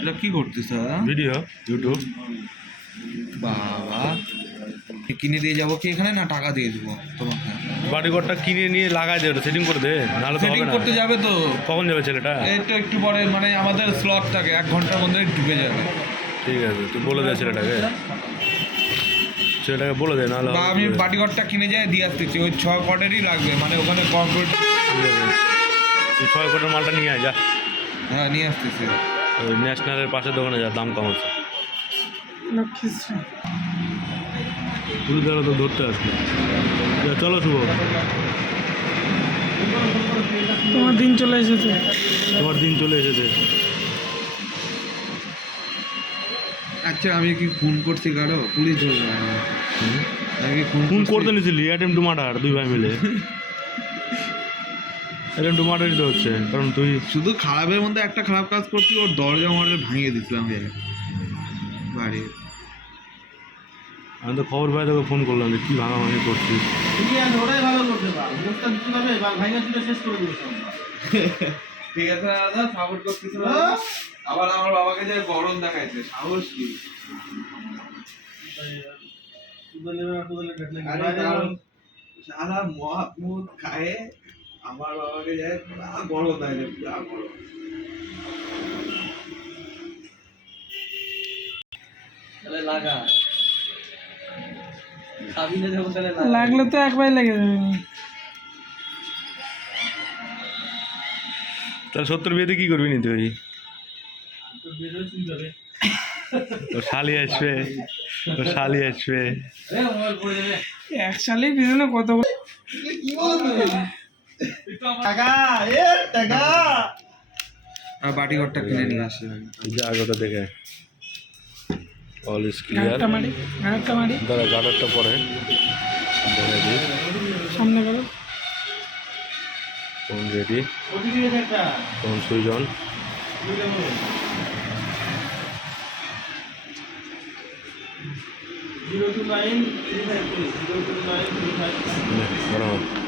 এটা কি করতেছ দাদা? Video YouTube. বাবা, কিনে দিয়ে যাবো কি এখানে, না টাকা দিয়ে দেবো তোমাকে? বাড়িঘরটা কিনে নিয়ে লাগাই দে, ওটা সেটিং করে দে, নাহলে তো সেটিং হবে না। করতে যাবে তো? কখন যাবে ছেলেটা? একটু একটু পরে, মানে আমাদের স্লটটাকে 1 ঘন্টার মধ্যে ঢুকে যাবে। ঠিক আছে, তুই বলে দে ছেলেটাকে বলে দে, নাহলে বা আমি বাড়িঘরটা কিনে যাই দিয়ে আসতেছি, ওই 6 কোয়ার্টারই লাগবে, মানে ওখানে কমপ্লিট। তুই 6 কোটার মালটা নিয়ে আয় যা। হ্যাঁ, নিয়ে আসতেছি। ওই ন্যাশনালের পাশের দোকানে যা, দাম কম আছে। পুলিশ দ্বারা তো ধরতে আসবে। চলো শুভ, তোমার দিন চলে এসেছে। তোমার দিন চলে এসেছে। আচ্ছা, আমি কি ফোন করছি কারো? পুলিশ ধরবে না? আমি ফোন করতে নিয়েছিলি অ্যাটেম্প টু মার্ডার, 2 ভাই মিলে অ্যাটেম্প টু মার্ডারই তো হচ্ছে, কারণ তুই শুধু খারাপের মধ্যে একটা খারাপ কাজ করছি, ওর দরজা মরজা ভাঙিয়ে দিচ্ছিলাম বাড়ি। আমি তো খবর পাই তোকে ফোন করলাম যে কী ভাঙাভাঙি করছিস। ওটাই ভালো করতে পার, মুখটা কিভাবে ভাঙা তুলে শেষ করে দিবো। ঠিক আছে দাদা, সাপোর্ট করতেছিল। আবার আমার বাবাকে যে গরম দেখাইছে, সাহস কি? সারা মদ মুদ খায়ে আমার বাবাকে যায় গরম দেখাইছে, পুরা গরম। তাহলে লাগা খাবি না যখন, তাহলে লাগলে তো একবারই লেগে যাবে। তাহলে 70 বিয়েতে কি করবি নি তুই? তোর শালি আসবে, তোর শালি আসবে। এক সালের পিছনে কত বাটি ঘরটা কিনে নিয়ে আসি। যা আগোটা দেখে অল ইজ ক্লিয়ার। আরেকটা মারি দাদা গার্ডারটা পরে দেখে দিই। সামনে করো। Phone ready, phone switch on. বরাবর